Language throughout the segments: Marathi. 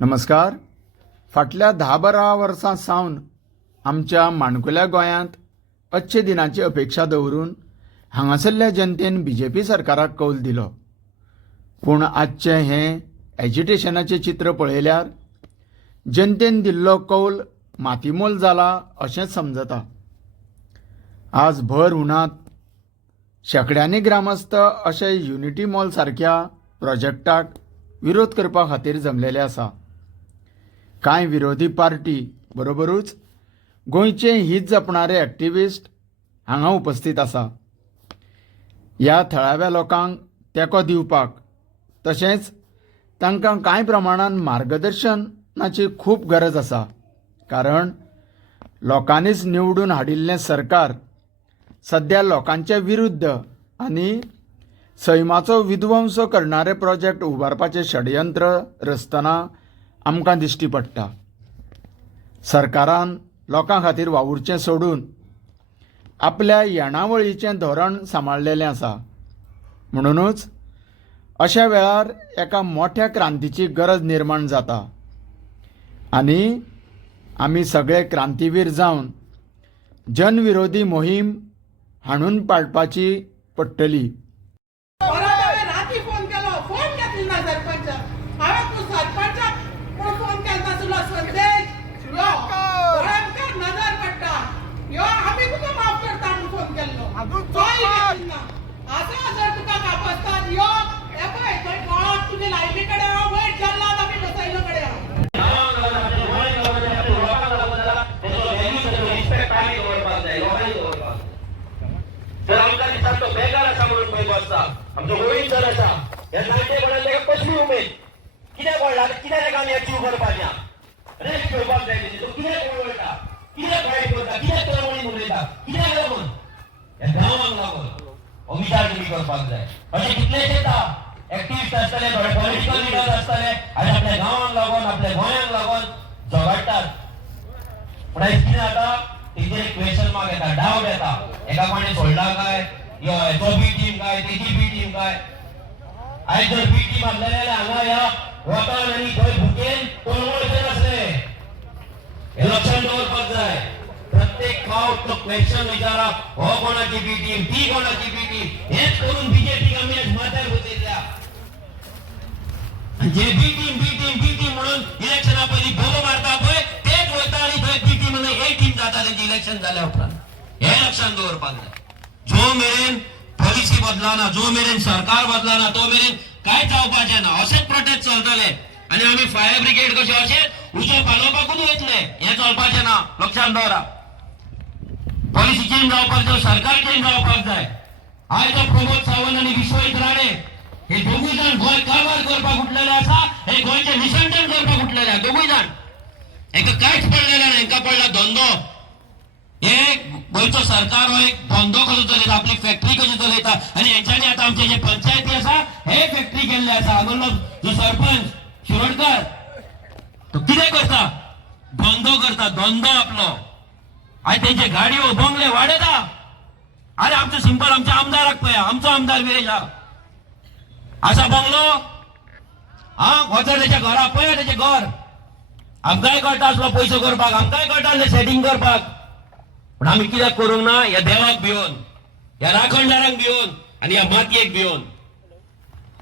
नमस्कार. फाटल्या 10-12 वर्सां सावन आमच्या माणकुल्या गोंयांत अच्छे दिनाची अपेक्षा दवरून हांगासरल्या जनतेन बीजेपी सरकाराक कौल दिलो. पूण आजचे हें एजिटेशनाचें चित्र पळयल्यार जनतेन दिल्लो कौल मातीमोल जाला अशेंच समजता. आज भर उन्हांत शेकड्यांनी ग्रामस्थ अशे युनिटी मॉल सारक्या प्रोजेक्टाक विरोध करपा खातीर जमलेले आसा. कांय विरोधी पार्टी बरोबरूच गोंयचे हित जपणारे एक्टिविस्ट हांगा उपस्थित आसा. ह्या थळाव्या लोकांक तेंको दिवपाक तशेंच तांकां कांय प्रमाणान मार्गदर्शनाची खूब गरज आसा. कारण लोकांनीच निवडून हाडिल्लें सरकार सध्या लोकांच्या विरुद्ध आनी सैमाचो विध्वंस करणारे प्रोजेक्ट उबारपाचें षडयंत्र रचतना आमकां दिश्टी पडटा. सरकारान लोकां खातीर वावुरचें सोडून आपल्या येणावळीचें धोरण सांबाळलेलें आसा. म्हणूनच अशा वेळार एका मोठ्या क्रांतीची गरज निर्माण जाता आनी आमी सगळे क्रांतीवीर जावन जनविरोधी मोहीम हाणून पाडपाची पडटली. तर आमचा दिसतात तो बेकार असा म्हणून पळय बसता. आमचो गोविंद सर आसा हे नाट्य पडले कसली उमेद कित्याक व्हडला कित्याक आमी अचीव करपाच्या रेस्ट घेवपाक जाय. तो कित्याक वळटा कित्याक वायट करता कित्याक तळमळीन उलयता कित्याक लागून ह्या गांवांक लागून हो विचार तुमी करपाक जाय. अशें कितलेशे एक्टिविस्ट आसतले थोडे पॉलिटिकल लिडर्स आसतले आनी आपल्या गांवांक लागून आपल्या गोंयांक लागून झगडटात. पूण आयज कितें जाता तेजेर एक क्वेश्चन मार्क येता डावट येता. एका कोणी सोडला काय तो बी टीम काय तेजी बी टीम काय. आयज जर बी टीम आसलेले हांगा ह्या वतान आनी थंय भुकेन तळमळचे नासले. हे लक्षात दवरपाक जाय. प्रत्येक फावट तो क्वेश्चन विचारा हो कोणाची बी टीम ती कोणाची बी टीम हेच करून बीजेपीक आमी आज माथ्यार बसयल्या. जे बी टीम म्हणून इलेक्शना पयलीं बोलो मारता पळय तेच वयता आनी थंय बी टीम म्हणून ए टीम जाता तेंची इलेक्शन जाल्या उपरांत. हे लक्षात दवरपाक जाय. जो मेरेन पॉलिसी बदलाना जो मेरेन सरकार बदलाना तो मेरेन काय जावपाचें ना. अशेंच प्रोटेस्ट चलतले आनी आमी फायर ब्रिगेड कशें अशें उजो पालोवपाकूच वयतले हें चलपाचें ना. लक्षात दवरा. पॉलिसी चेंज जावपाक जाय सरकार चेंज जावपाक जाय. आयज प्रमोद सावंत आनी विश्वजीत राणे हे दोगूय जाण गोंय कारभार करपाक उठलेले आसा. हे गोंयचें निसंटन करपाक उठलेले दोगूय जाण. हेका कांयच पडलेलें ना. हेंका पडला धंदो. हे गोंयचो सरकार हो एक धंदो कसो चलयता आपली फॅक्टरी कशी चलयता आनी हेंच्यांनी आतां आमचे जे पंचायती आसा हे फॅक्टरी केल्ले आसा. हांगलो जो सरपंच शिरोडकर तो कितें करता धंदो करता धंदो आपलो. आयज तेंचे गाडयो बंगले वाडयता. अरे आमचो सिंपल आमच्या आमदाराक पळया आमचो आमदार विरेश आसा बंगलो वचर तेच्या घरा पळया तेचें घर. आमकांय कळटा आसलो पयसो करपाक आमकांय कळटा आसलें सेटिंग करपाक. पण आमी कित्याक करूंक ना. ह्या देवाक भिवन ह्या राखणदारांक भिवन आनी ह्या मातयेक भिवन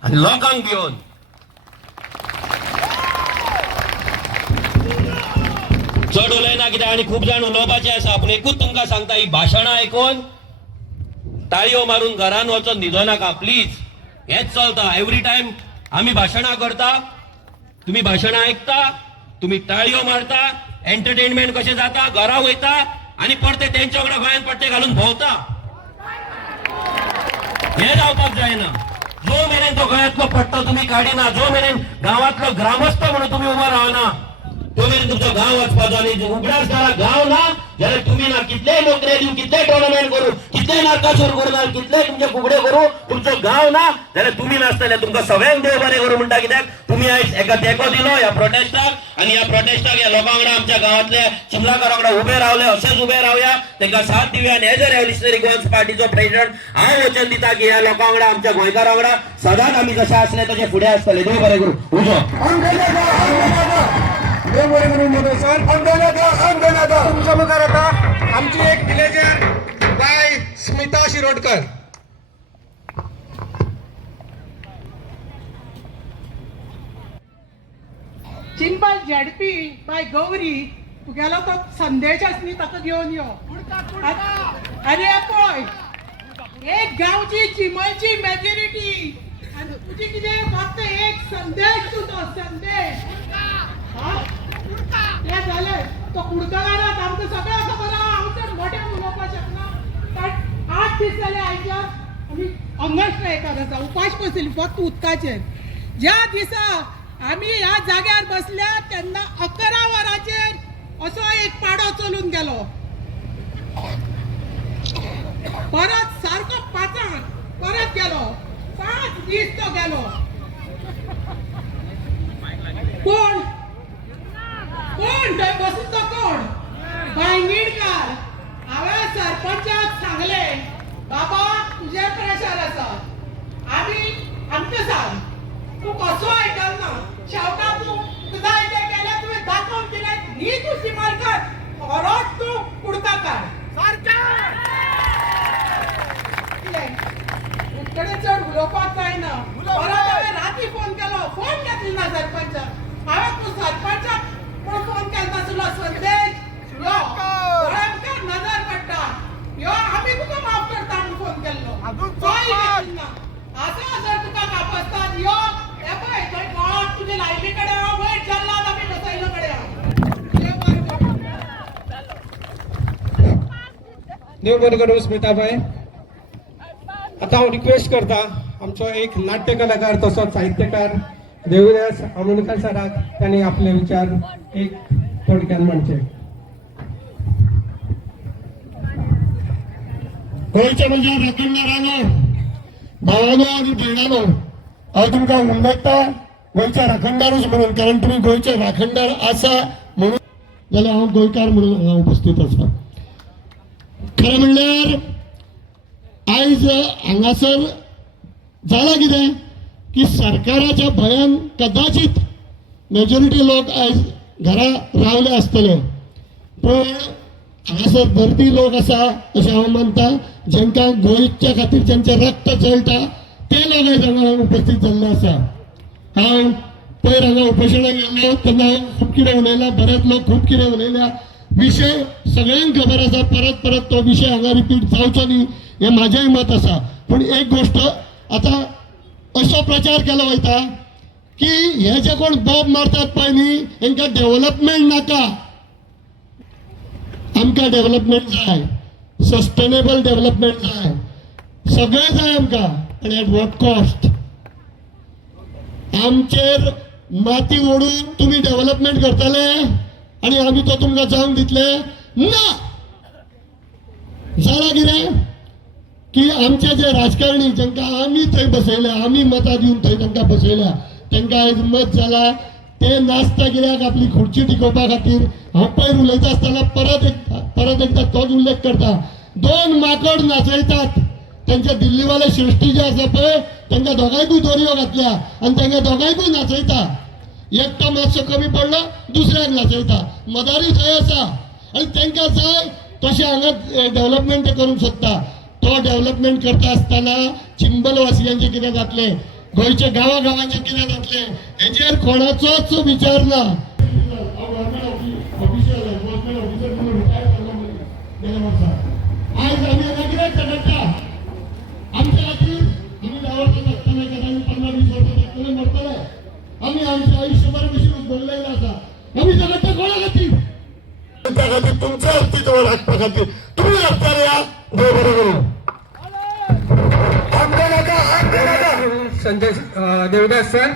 आनी लोकांक भिवन. चड उलयना कित्याक आनी खूब जाण उलोवपाचे आसा. पूण एकूच तुमकां सांगता ही भाशणां आयकून ताळयो मारून घरान वचून न्हिदो नाका प्लीज. हेच चलता एवरी टायम आमी भाशणां करता तुमी भाशणां आयकता तुमी ताळयो मारता एंटरटेनमेंट कशें जाता घरा वयता आनी परते तेंच्या वांगडा गोंयांत पट्टे घालून भोंवता. हे जावपाक जायना. जो मेरेन तो गोंयांतलो पट्टो तुमी काडिना जो मेरेन गांवांतलो ग्रामस्थ म्हणून तुमी उबो रावना तो मेरेन तुमचो गांव वचपाचो आनी उगडास जाल्यार गांव ना जाल्यार तुमी ना. कितलेय नोकऱ्यो दिवं कितलेय टोर्नामेंट करूं कितलेय नारकासूर करूं कितलेय तुमचे फुगडे करूं तुमचो गांव ना जाल्यार तुमी नासतले. तुमकां सगळ्यांक देव बरें करूं म्हणटा. कित्याक तुमी आयज एका तेंको दिलो ह्या प्रोटेस्टाक आनी ह्या प्रोटेस्टाक ह्या लोकां वांगडा आमच्या गांवांतल्या चिमलाकारा वांगडा उबे रावले. अशेंच उबे रावया तांकां साथ दिवया. आनी एज अ रेव्होल्युशनरी गोवन्स पार्टीचो प्रेसिडेंट हांव वचन दिता की ह्या लोकां वांगडा आमच्या गोंयकारां वांगडा सदांच आमी जशे आसले तशे फुडें आसतले. देव बरें करूं. उजो मोदी सर तुमच्या मुखार आता आमची एक villager by Smita Shirodkar. Chimbel ZP by Gauri तुगेलो तो संदेश आस न्ही ताका घेवन यो आनी पळय एक गांवची चिमलची मेजॉरिटी आनी तुजी कितें फक्त एक संदेश तूं तो संदेश तें जालें तो कुडकलारात आमकां सगळ्यांक खबर आहा हांव चड मोठ्यान उलोवपाक शकना कारण 8 दीस जाले आयच्या आमी अंगस्ट्रायकार आसा उपास बसयली फक्त उदकाचेर. ज्या दिसा आम्ही ह्या जाग्यार बसल्या तेन्ना 11 वरांचेर असो एक पाडो चलून गेलो. परत सारको 5 परत गेलो. 5 दीस तो गेलो. कोण थंय बसून तो कोण बांयगीणकार. हांवें सरपंचाक सांगले बाबा तुजेर प्रेशर आसा आमकां सांग तू कसो आयकलना शेवटा तू जाय तें केलें तुवें दाखोवन दिलें न्ही तूं सिमलकर खरोच तूं कुडकाकार कडेन चड उलोवपाक जायना. परत हांवें राती फोन केलो फोन घेतलो ना सरपंचाक. हांवें तूं सरपंचाक पूण फोन केलो नासलो संदेश यो भयंकर नजर पडटा यो आमी तुका माफ करता म्हणून फोन केल्लो तोय घेतलो ना. आसा जर तुका कापस्तान यो हे पळय थंय कोणाक तुजे लायली कडेन हांव वयर जल्लाद आमी बसयलो कडेन देव बरें करूं स्मिताबाई. आता हांव रिक्वेस्ट करता आमचो एक नाट्य कलाकार तसोच साहित्यकार देवदास आमोणकर सराक त्यांनी आपले विचार एक थोडक्यान म्हणचे. गोंयचे म्हणजे राखणदारांनो भावानो आणि भयणानो हांव तुमकां उमळटा गोंयचे राखणदारूच म्हणून कारण तुम्ही गोंयचे राखणदार आसा म्हणून जाल्यार हांव गोंयकार म्हणून हांगा उपस्थित आसा. खरें म्हणल्यार आयज हांगासर जालां कितें की सरकाराच्या भंयान कदाचित मेजॉरिटी लोक आयज घरा रावले आसतले पूण हांगासर भरती लोक आसा अशें हांव मानता जेंकां गोंयच्या खातीर जेंचें रक्त जळटा ते लोक आयज हांगा उपस्थित जाल्ले आसा. हांव पयर हांगा उपोशणाक गेल्लो तेन्ना हांव खूब कितें उलयलां बरेच लोक खूब कितें उलयल्या. विशय सगळ्यांक खबर आसा परत परत तो विशय हांगा रिपीट जावचो न्ही हें म्हाजेंय मत आसा. पूण एक गोश्ट आतां असो प्रचार केलो वयता की हे जे कोण बॉब मारतात पळय न्ही हेंकां डेव्हलपमेंट नाका. आमकां डेव्हलपमेंट जाय सस्टेनेबल डेव्हलपमेंट जाय सगळें जाय आमकां पण एट वॉट कॉस्ट. आमचेर माती ओडून तुमी डेव्हलपमेंट करतले आनी आमी तो तुमकां जावंक दितले ना. जालां कितें की आमचे जे राजकारणी जेंकां आमी थंय बसयल्या आमी मतां दिवन थंय तांकां बसयल्या तांकां आयज मत जाला ते नाचता कित्याक आपली खुर्ची टिकोवपा खातीर. हांव पयर उलयता आसतना परत एकदा तोच उल्लेख करता. 2 माकड नाचयतात त्यांच्या दिल्लीवाले सृष्टी जे आसा पळय तांकां दोगांयकूय दोरयो घातल्या आनी तांकां दोगांयकूय नाचयता. एकटो मातसो कमी पडलो दुसऱ्याक नाचयता मदारी थंय आसा आनी तांकां जाय तशें हांगा डेव्हलपमेंट करूंक सोदता. तो डेव्हलपमेंट करता आसतना चिंबलवासियांचें कितें जातलें गोंयच्या गांवांचें कितें जातलें हेजेर कोणाचोच विचार ना. आयज आमी हांगा कित्याक झगडटा आमच्या खातीर आमी गांवांत आसतना केन्ना 15-20 वर्सां जगतले मरतले आमी आमचें आयुश्यभर बशीन उजगडलेलें आसा. आमी झगडटा कोणा खातीर त्या खातीर तुमचें अस्तित्व राखपा खातीर तुमी रस्त्यार या. देव बरें करूं. संजय देवदास सर